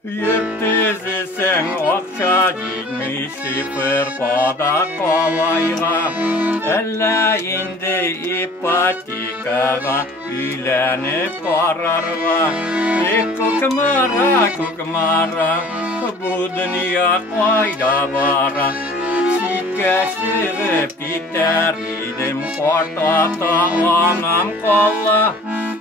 Ертезесең ақша жетмей шифр пада қалайға, әллә енді ипотекаға үйленіп барарға. Көкмара, бұл дүния қайда бара? Шетке шығып кетер едім, қортата анам қала.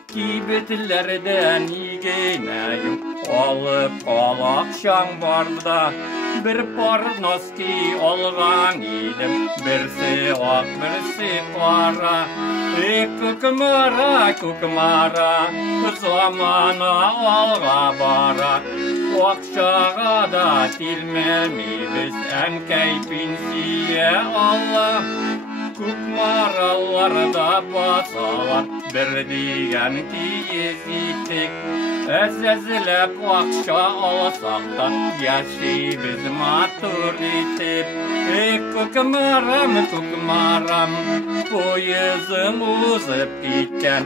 Кибетлерден игенәйім, алып қал ақшаң барда. Bir par носки алған едім, бірсе ақ, бірсе қара. Көкмара, замана алға бара. Ақшаға да телмелмейбіз, әнкәй пенсия алла. Көкмараларда басалар, бір деген киіз итек. Әзәзіліп ақша алсақ та, яшейбіз матур етіп. Көкмарам, пойызың ұзып кеткен.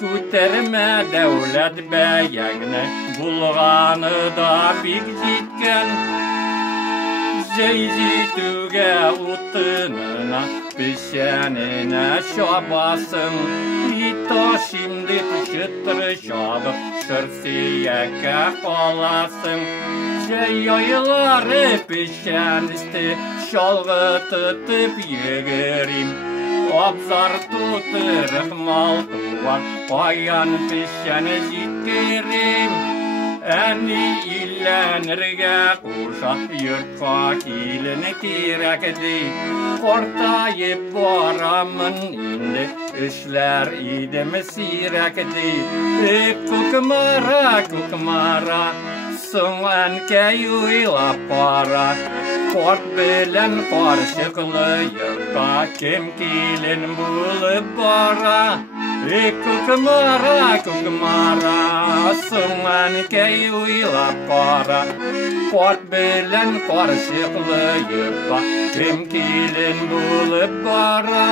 Көтерме дәулет бәйәңні, бұлғаны да бек жеткен. Жай жетуге ұтынына, пішәніне шабасың. Ито şimdi шыттыры шабып, шырсияке қаласың. Жай айлары пішәністі, шалғы тұтып егерім. Абзар тұтырық мал туар, паян пішәні жеткерім. Әні иләнірге қуша, йұртқа келіні керекді. Қортайып барамын енді, үшлер идім сирекді. Көкмара, соң әнкәй уйлап бара. Қорт білін қаршықлы йұртқа, кем келін болып бара. Көкмара, соң әнкәй уйлап бара. Қорт білін қаршықлы йұртқа, кем келін болып бара.